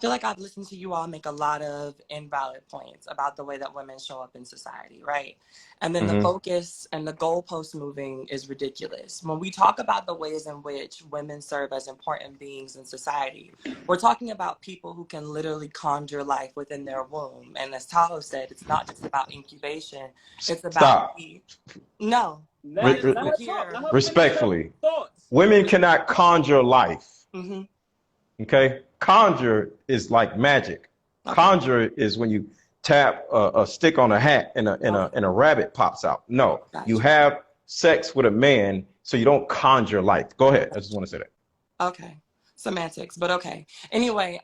feel like I've listened to you all make a lot of invalid points about the way that women show up in society, right? And then the Hmm. focus and the goalpost moving is ridiculous. When we talk about the ways in which women serve as important beings in society, we're talking about people who can literally conjure life within their womb. And as Tahoe said, it's not just about incubation, it's about Stop. the. No, Let I it, just let want her to talk. Let hear. her finish her Respectfully, thoughts. women cannot conjure life. Mm-hmm. Okay, conjure is like magic. Okay. Conjure is when you tap a stick on a hat and Okay. a rabbit pops out. No, you Gotcha. have sex with a man, so you don't conjure life. Go ahead. I just want to say that. Okay. Semantics, but okay. Anyway,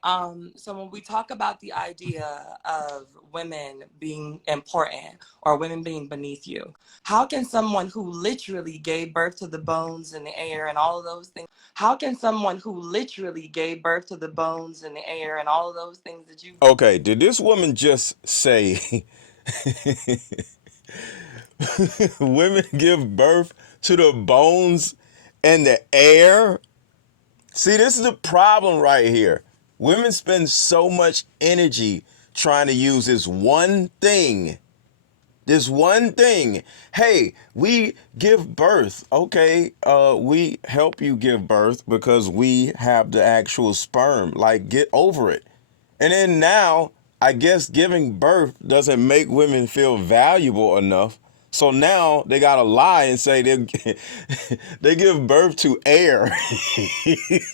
so when we talk about the idea of women being important or women being beneath you, how can someone who literally gave birth to the bones in the air and all of those things, how can someone who literally gave birth to the bones in the air and all of those things that you. Okay, did this woman just say women give birth to the bones and the air? See, this is the problem right here. Women spend so much energy trying to use this one thing. This one thing. Hey, we give birth. Okay, we help you give birth because we have the actual sperm. Like, get over it. And then now, I guess giving birth doesn't make women feel valuable enough. So now they gotta lie and say they they give birth to air.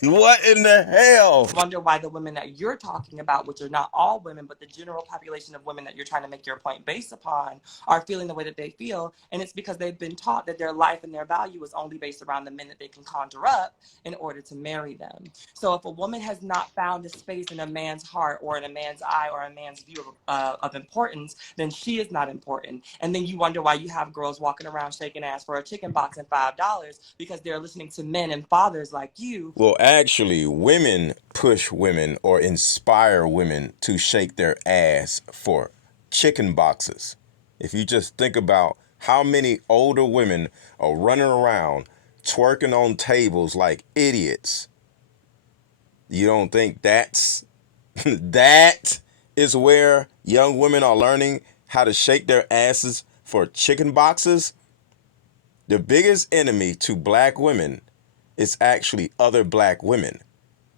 What in the hell? Wonder why the women that you're talking about, which are not all women, but the general population of women that you're trying to make your point based upon, are feeling the way that they feel. And it's because they've been taught that their life and their value is only based around the men that they can conjure up in order to marry them. So if a woman has not found a space in a man's heart or in a man's eye or a man's view of importance, then she is not important. And then you wonder why you have girls walking around shaking ass for a chicken box and $5 because they're listening to men and fathers like you. Well, actually, women push women or inspire women to shake their ass for chicken boxes. If you just think about how many older women are running around twerking on tables like idiots, you don't think that is where young women are learning how to shake their asses for chicken boxes? The biggest enemy to black women is actually other black women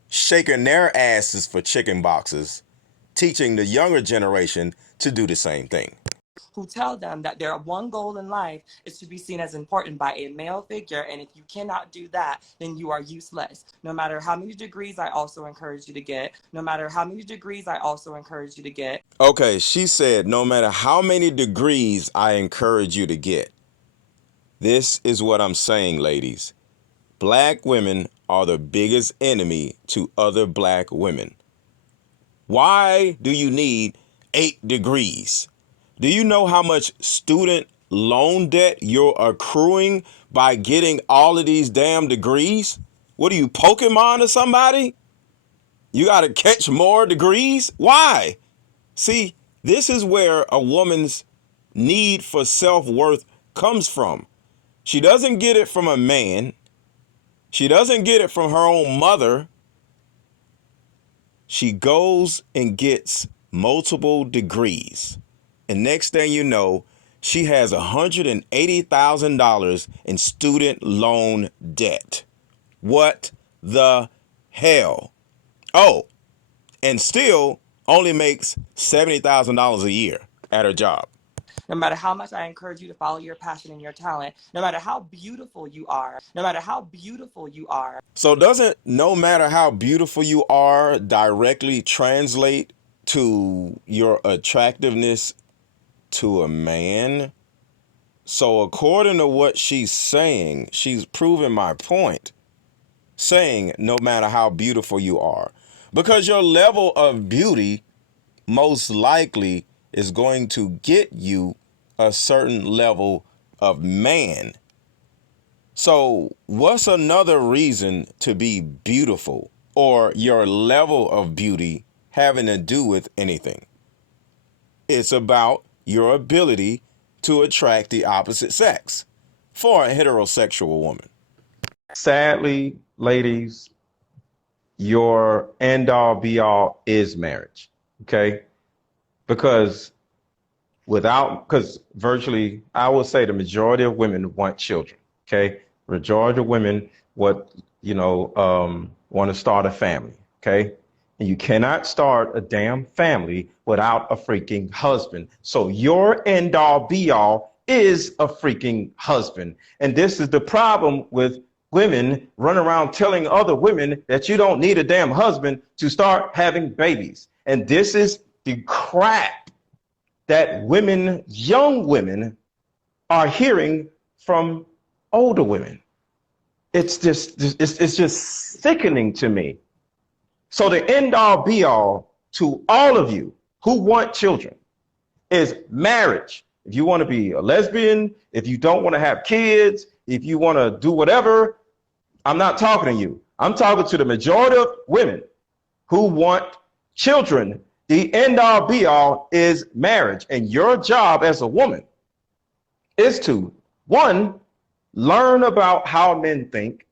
shaking their asses for chicken boxes, teaching the younger generation to do the same thing. Who tell them that their one goal in life is to be seen as important by a male figure. And if you cannot do that, then you are useless. No matter how many degrees I also encourage you to get, no matter how many degrees I also encourage you to get. Okay, she said, no matter how many degrees I encourage you to get. This is what I'm saying, ladies. Black women are the biggest enemy to other black women. Why do you need 8 degrees? Do you know how much student loan debt you're accruing by getting all of these damn degrees? What are you, Pokemon or somebody? You got to catch more degrees? Why? See, this is where a woman's need for self-worth comes from. She doesn't get it from a man. She doesn't get it from her own mother. She goes and gets multiple degrees. And next thing you know, she has $180,000 in student loan debt. What the hell? Oh, and still only makes $70,000 a year at her job. No matter how much I encourage you to follow your passion and your talent, no matter how beautiful you are, no matter how beautiful you are. So doesn't no matter how beautiful you are directly translate to your attractiveness to a man? So according to what she's saying, she's proving my point, saying no matter how beautiful you are, because your level of beauty most likely is going to get you a certain level of man. So what's another reason to be beautiful or your level of beauty having to do with anything? It's about your ability to attract the opposite sex for a heterosexual woman. Sadly, ladies, your end all be all is marriage. Okay? Because virtually, I would say the majority of women want children. Okay? Majority of women want to start a family. Okay? And you cannot start a damn family without a freaking husband. So your end all be all is a freaking husband. And this is the problem with women running around telling other women that you don't need a damn husband to start having babies. And this is the crap that women, young women, are hearing from older women. It's just sickening to me. So the end all be all to all of you who want children is marriage. If you want to be a lesbian, if you don't want to have kids, if you want to do whatever, I'm not talking to you. I'm talking to the majority of women who want children. The end all be all is marriage. And your job as a woman is to, one, learn about how men think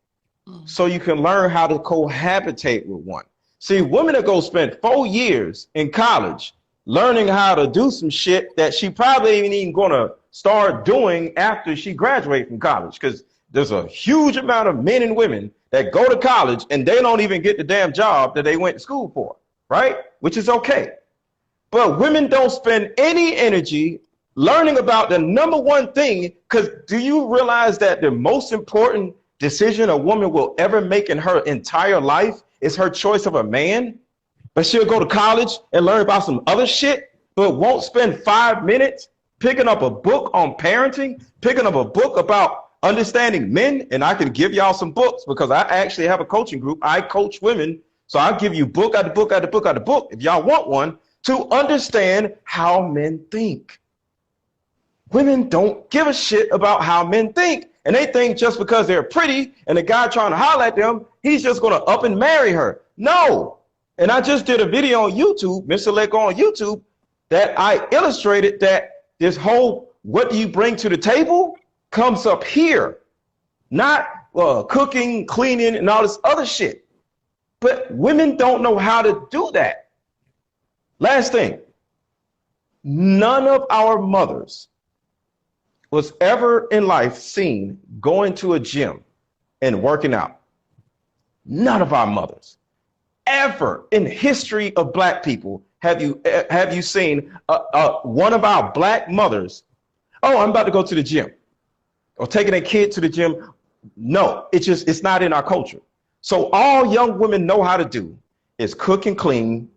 so you can learn how to cohabitate with one. See, women that go spend 4 years in college learning how to do some shit that she probably ain't even going to start doing after she graduates from college, because there's a huge amount of men and women that go to college and they don't even get the damn job that they went to school for, right? Which is okay. But women don't spend any energy learning about the number one thing, because do you realize that the most important decision a woman will ever make in her entire life is her choice of a man? But she'll go to college and learn about some other shit, but won't spend 5 minutes picking up a book on parenting, picking up a book about understanding men. And I can give y'all some books because I actually have a coaching group. I coach women. So I'll give you book after book after book after book, if y'all want one, to understand how men think. Women don't give a shit about how men think. And they think just because they're pretty and the guy trying to holler at them, he's just going to up and marry her. No. And I just did a video on YouTube, MrLetGo on YouTube, that I illustrated that this whole what do you bring to the table comes up here, not cooking, cleaning, and all this other shit. But women don't know how to do that. Last thing, none of our mothers was ever in life seen going to a gym and working out. None of our mothers. Ever in the history of black people have you seen one of our black mothers, oh, I'm about to go to the gym, or taking a kid to the gym? No, it's not in our culture. So all young women know how to do is cook and clean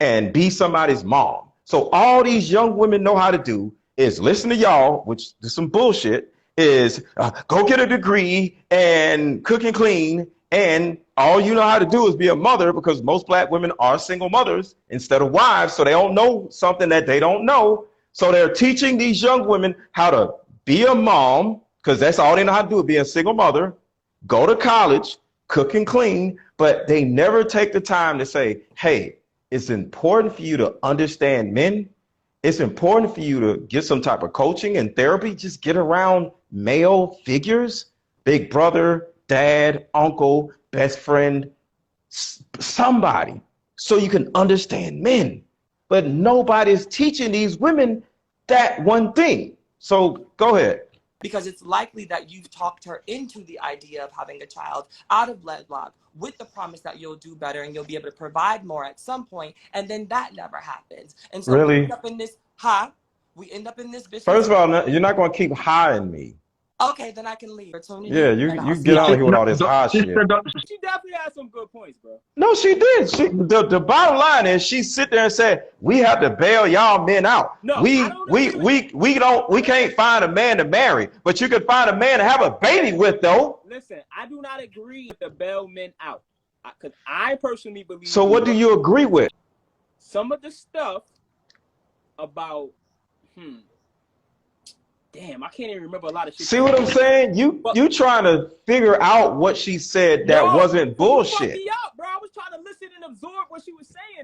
and be somebody's mom. So all these young women know how to do is listen to y'all, which is some bullshit, is go get a degree and cook and clean. And all you know how to do is be a mother, because most black women are single mothers instead of wives. So they don't know something that they don't know. So they're teaching these young women how to be a mom, because that's all they know how to do, is be a single mother, go to college, cook and clean. But they never take the time to say, hey, it's important for you to understand men. It's important for you to get some type of coaching and therapy. Just get around male figures, big brother, dad, uncle, best friend, somebody, so you can understand men. But nobody's teaching these women that one thing. So go ahead. Because it's likely that you've talked her into the idea of having a child out of wedlock with the promise that you'll do better and you'll be able to provide more at some point, and then that never happens. And so really? we end up in this we end up in this business. First of all, you're not going to keep highing me. Okay, then I can leave. Yeah, you get out of here with all this high shit. She definitely had some good points, bro. No, she did. The bottom line is she sit there and said, we have to bail y'all men out. No, we can't find a man to marry, but you can find a man to have a baby with, though. Listen, I do not agree with the bail men out, because I personally believe. So what do you agree with? Some of the stuff about damn, I can't even remember a lot of shit. See what I'm saying? You trying to figure out what she said that wasn't bullshit. Me out, bro. I was trying to listen and absorb what she was saying.